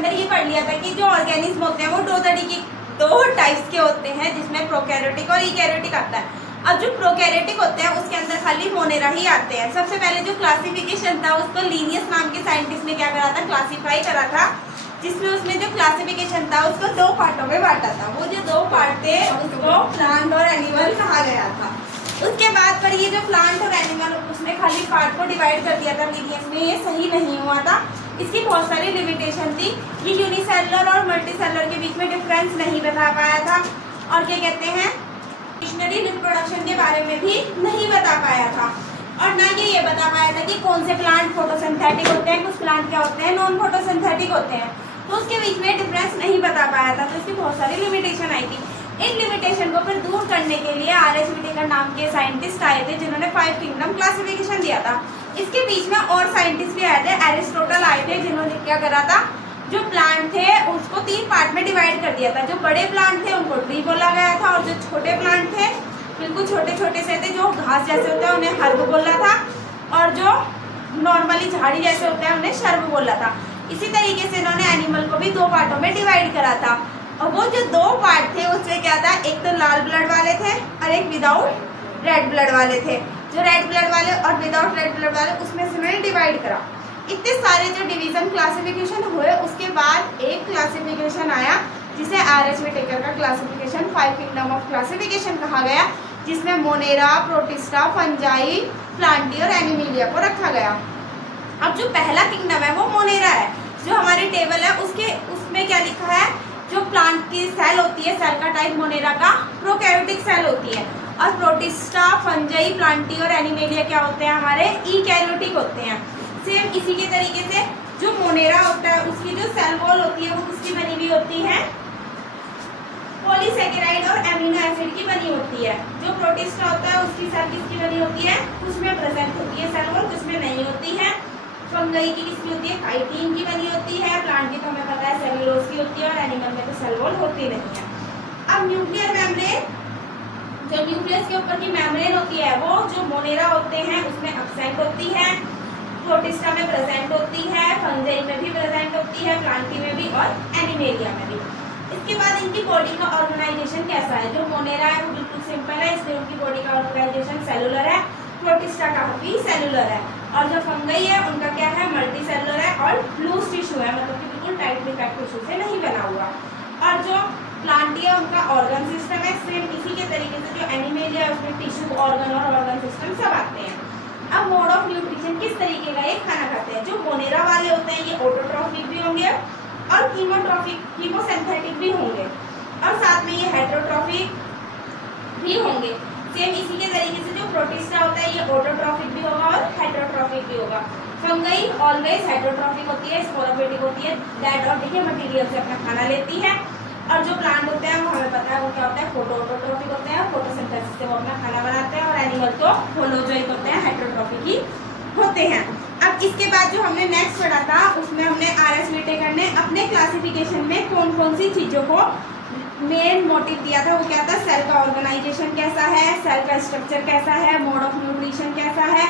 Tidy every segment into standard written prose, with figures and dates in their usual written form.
अंदर ये पढ़ लिया था कि जो ऑर्गेनिज्म होते हैं वो दो टाइप्स के होते हैं, जिसमें प्रोकैरियोटिक और यूकैरियोटिक आता है। अब जो प्रोकैरियोटिक होते हैं उसके अंदर खाली मोनेरा ही आते हैं। सबसे पहले जो क्लासिफिकेशन था उसको लिनियस नाम के साइंटिस्ट ने क्या करा था, क्लासीफाई करा था, जिसमें उसने जो क्लासिफिकेशन था उसको 2 पार्टों में बांटा था। वो जो 2 पार्ट थे उसको प्लांट और एनिमल कहा गया था। उसके बाद पर ये जो प्लांट और एनिमल उसने खाली पार्ट को डिवाइड कर दिया था लिनियस में, ये सही नहीं हुआ था। इसकी बहुत सारी लिमिटेशन थी। ये यूनिसेलुलर और मल्टीसेलुलर के बीच में डिफरेंस नहीं बता पाया था, और क्या कहते हैं, मिशनरी रिप्रोडक्शन के बारे में भी नहीं बता पाया था, और ना ये बता पाया था कि कौन से प्लांट फोटोसिंथेटिक होते हैं, कुछ प्लांट क्या होते हैं, नॉन फोटोसिंथेटिक होते हैं। तो उसके बीच में डिफरेंस नहीं बता पाया था, तो इसकी बहुत सारी लिमिटेशन आई थी। इन लिमिटेशन को फिर दूर करने के लिए आर.एच. व्हिटेकर नाम के साइंटिस्ट आए थे, जिन्होंने 5 किंगडम क्लासिफिकेशन दिया था। इसके बीच में और साइंटिस्ट भी आए थे, एरिस्टोटल आए थे, जिन्होंने क्या करा था, जो प्लांट थे उसको 3 पार्ट में डिवाइड कर दिया था। जो बड़े प्लांट थे उनको ट्री बोला गया था, और जो छोटे प्लांट थे बिल्कुल छोटे छोटे से थे, जो घास जैसे होते हैं, उन्हें हर्ब बोला था, और जो नॉर्मली झाड़ी जैसे होते हैं उन्हें शर्ब बोला था। इसी तरीके से इन्होंने एनिमल को भी 2 पार्टों में डिवाइड करा था, और वो जो 2 पार्ट थे उसमें क्या था, एक तो लाल ब्लड वाले थे और एक विदाउट रेड ब्लड वाले थे। जो रेड ब्लड वाले और विदाउट रेड ब्लड वाले उसमें से इन्होंने डिवाइड करा। इतने सारे जो डिवीजन क्लासिफिकेशन हुए उसके बाद एक क्लासिफिकेशन आया जिसे आर.एच. व्हिटेकर का क्लासिफिकेशन 5 किंगडम ऑफ क्लासिफिकेशन कहा गया, जिसमें मोनेरा, प्रोटिस्टा, फंजाई, प्लांटी और एनिमेलिया को रखा गया। अब जो पहला किंगडम है वो मोनेरा है। जो हमारी टेबल है उसमें क्या लिखा है, जो प्लांट की सेल होती है, सेल का टाइप मोनेरा का प्रोकैरियोटिक सेल होती है, और प्रोटिस्टा, फंजाई, प्लांटी और एनिमेलिया क्या होते हैं, हमारे यूकैरियोटिक होते हैं। सेम इसी के तरीके से जो मोनेरा होता है उसकी जो सेल वॉल होती है वो किसकी बनी हुई होती है, पॉलीसेकेराइड और एमिनो एसिड की बनी होती है। जो प्रोटिस्टा होता है उसकी सेल किसकी बनी होती है, उसमें प्रेजेंट होती है सेल वॉल, जिसमें नहीं होती है। फंगई की किसकी होती है, काइटिन की बनी होती है। प्लांट की तो हमें पता है सेल्यूलोज की होती है, और एनिमल में तो सेल वॉल होती नहीं है। अब न्यूक्लियर मेम्ब्रेन, जो न्यूक्लियस के ऊपर की मेम्ब्रेन होती है वो जो मोनेरा होते हैं उसमें एब्सेंट होती है, प्रोटिस्टा में प्रेजेंट होती है, फंजाई में भी प्रेजेंट होती है, प्लांटी में भी और एनिमेलिया में भी। इसके बाद इनकी बॉडी का ऑर्गेनाइजेशन कैसा है, जो मोनेरा है वो बिल्कुल सिंपल है, इसलिए उनकी बॉडी का ऑर्गेनाइजेशन सेलुलर है। प्रोटिस्टा का भी सेलुलर है, और जो फंगई है उनका क्या है, मल्टी सेलुलर है और लूज टिश्यू है, मतलब कि बिल्कुल टाइटली पैक्ड टिश्यू से नहीं बना हुआ। और जो प्लांटी है उनका ऑर्गन सिस्टम है, सेम इसी के तरीके से जो एनिमेलिया है उसमें टिश्यू, ऑर्गन और ऑर्गन सिस्टम सब आते हैं। अब मोड ऑफ न्यूट्रिशन किस तरीके का ये खाना खाते हैं, जो मोनेरा वाले होते हैं ये ऑटोट्रॉफिक भी होंगे और कीमोसिंथेटिक भी होंगे, और साथ में ये हेटेरोट्रॉफिक भी होंगे। सेम इसी के तरीके से जो प्रोटिस्टा होता है ये ऑटोट्रॉफिक भी होगा और हेटेरोट्रॉफिक भी होगा। फंगई ऑलवेज हेटेरोट्रॉफिक होती है, स्पोरोफिटिक होती है, डेड और डिके मटेरियल से अपना खाना लेती है। और जो प्लांट होते हैं वो हमें पता है वो क्या होता है, फोटोऑटोट्रॉफिक होते हैं, फोटोसिंथेसिस से वो अपना खाना बनाते हैं, और एनिमल तो होलोजोइक होते हैं, हेटेरोट्रॉफिक ही होते हैं। अब इसके बाद जो हमने नेक्स्ट पढ़ा था उसमें हमने आर.एच. व्हिटेकर ने अपने क्लासिफिकेशन में कौन कौन सी चीज़ों को मेन मोटिव दिया था, वो क्या था, सेल का ऑर्गेनाइजेशन कैसा है, सेल का स्ट्रक्चर कैसा है, मोड ऑफ न्यूट्रिशन कैसा है,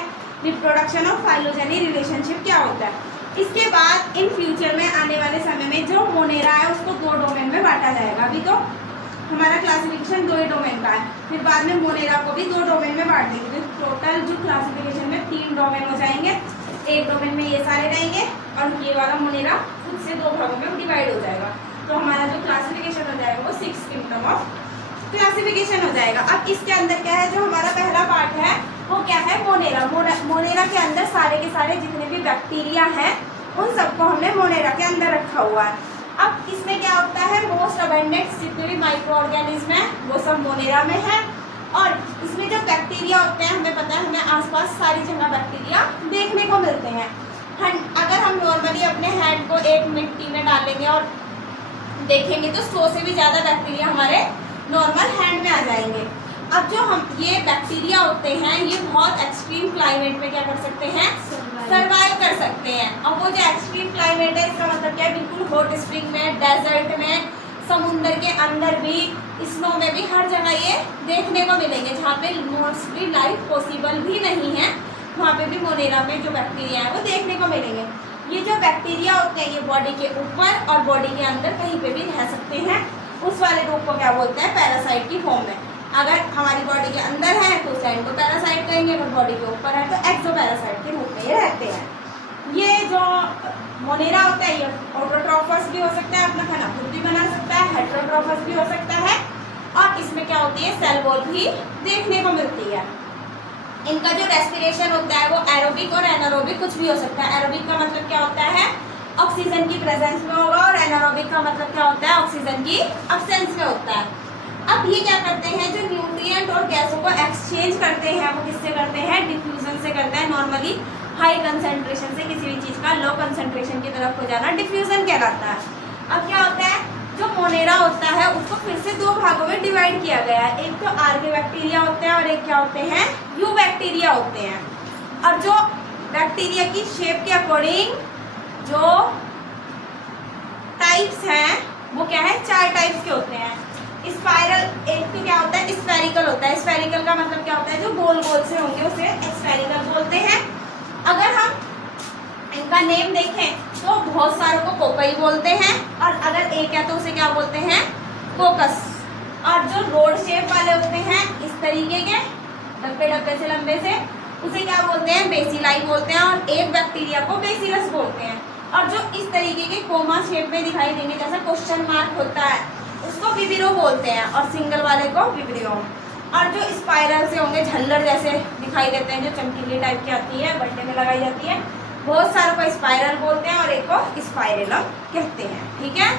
रिप्रोडक्शन और फाइलोजेनी रिलेशनशिप क्या होता है। इसके बाद इन फ्यूचर में आने वाले समय में जो मोनेरा है उसको 2 डोमेन में बांटा जाएगा। अभी तो हमारा क्लासिफिकेशन 2 ही डोमेन का है, फिर बाद में मोनेरा को भी 2 डोमेन में बांट देंगे। टोटल जो क्लासिफिकेशन में 3 डोमेन हो जाएंगे, एक डोमेन में ये सारे रहेंगे और ये वाला मोनेरा खुद से 2 भागों में डिवाइड हो जाएगा। तो हमारा जो क्लासिफिकेशन हो जाएगा वो 6 किंगडम ऑफ क्लासिफिकेशन हो जाएगा। अब इसके अंदर क्या है, जो हमारा पहला पार्ट है वो क्या है, मोनेरा। मोनेरा के अंदर सारे के सारे जितने भी बैक्टीरिया हैं उन सबको हमने मोनेरा के अंदर रखा हुआ है। अब इसमें क्या होता है, मोस्ट अबेंडेंट जितने भी माइक्रो ऑर्गेनिज्म है वो सब मोनेरा में है, और इसमें जो बैक्टीरिया होते हैं हमें पता है हमें आसपास सारी जगह बैक्टीरिया देखने को मिलते हैं। अगर हम नॉर्मली अपने हैंड को एक मिट्टी में डालेंगे और देखेंगे तो 100 से भी ज़्यादा बैक्टीरिया हमारे नॉर्मल हैंड में आ जाएंगे। अब जो हम ये बैक्टीरिया होते हैं ये बहुत एक्सट्रीम क्लाइमेट में क्या कर सकते हैं, सर्वाइव कर सकते हैं। और वो जो एक्सट्रीम क्लाइमेट है इसका मतलब क्या है, बिल्कुल हॉट स्प्रिंग में, डेजर्ट में, समुंदर के अंदर भी, स्नो में भी, हर जगह ये देखने को मिलेंगे। जहाँ पे मोस्टली लाइफ पॉसिबल भी नहीं है वहाँ पे भी मोनेरा में जो बैक्टीरिया है वो देखने को मिलेंगे। ये जो बैक्टीरिया होते हैं ये बॉडी के ऊपर और बॉडी के अंदर कहीं पे भी रह सकते हैं। उस वाले ग्रुप को क्या बोलते हैं, पैरासाइट की फॉर्म में। अगर हमारी बॉडी के अंदर है तो उसे एंडो पैरासाइट कहेंगे, अगर बॉडी के ऊपर है तो एक्सो पैरासाइट के रूप में ये रहते हैं। ये जो मोनेरा होता है ये ऑटोट्रॉफस भी हो सकता है, अपना खाना खुद भी बना सकता है, हेटरोट्रॉफस भी हो सकता है, और इसमें क्या होती है, सेल वॉल भी देखने को मिलती है। इनका जो रेस्पिरेशन होता है वो एरोबिक और एनारोबिक कुछ भी हो सकता है। एरोबिक का मतलब क्या होता है, ऑक्सीजन की प्रेजेंस में होगा, और एनारोबिक का मतलब क्या होता है, ऑक्सीजन की अब्सेंस में होता है। अब ये क्या करते हैं, जो न्यूट्रिएंट और गैसों को एक्सचेंज करते हैं वो किससे करते हैं, डिफ्यूजन से करते हैं। नॉर्मली हाई कंसेंट्रेशन से किसी भी चीज़ का लो कंसेंट्रेशन की तरफ हो जाना डिफ्यूजन कहलाता है। अब क्या होता है, जो मोनेरा होता है उसको फिर से दो भागों में डिवाइड किया गया है। एक तो आर्के बैक्टीरिया होते हैं और एक क्या होते हैं, यू बैक्टीरिया होते हैं। और जो बैक्टीरिया की शेप के अकॉर्डिंग जो टाइप्स हैं वो क्या है, 4 टाइप्स के होते हैं। स्पाइरल, एक तो क्या होता है, स्फेरिकल होता है। स्फेरिकल का मतलब क्या होता है, जो गोल गोल से होंगे उसे स्फेरिकल बोलते हैं। अगर हम इनका नेम देखें तो बहुत सारों को कोकई बोलते हैं, और अगर एक है तो उसे क्या बोलते हैं, कोकस। और जो रोड शेप वाले होते हैं इस तरीके के डब्बे डब्बे से लंबे से, उसे क्या बोलते हैं, बेसिलाई बोलते हैं, और एक बैक्टीरिया को बेसिलस बोलते हैं। और जो इस तरीके के कोमा शेप में दिखाई देंगे जैसा क्वेश्चन मार्क होता है उसको विब्रियो बोलते हैं, और सिंगल वाले को विब्रियो। और जो स्पाइरल से होंगे, झल्लर जैसे दिखाई देते हैं, जो चमकीली टाइप की आती है, बट्टे में लगाई जाती है, बहुत सारों को स्पाइरल बोलते हैं और एक को स्पाइरेलम कहते हैं। ठीक है।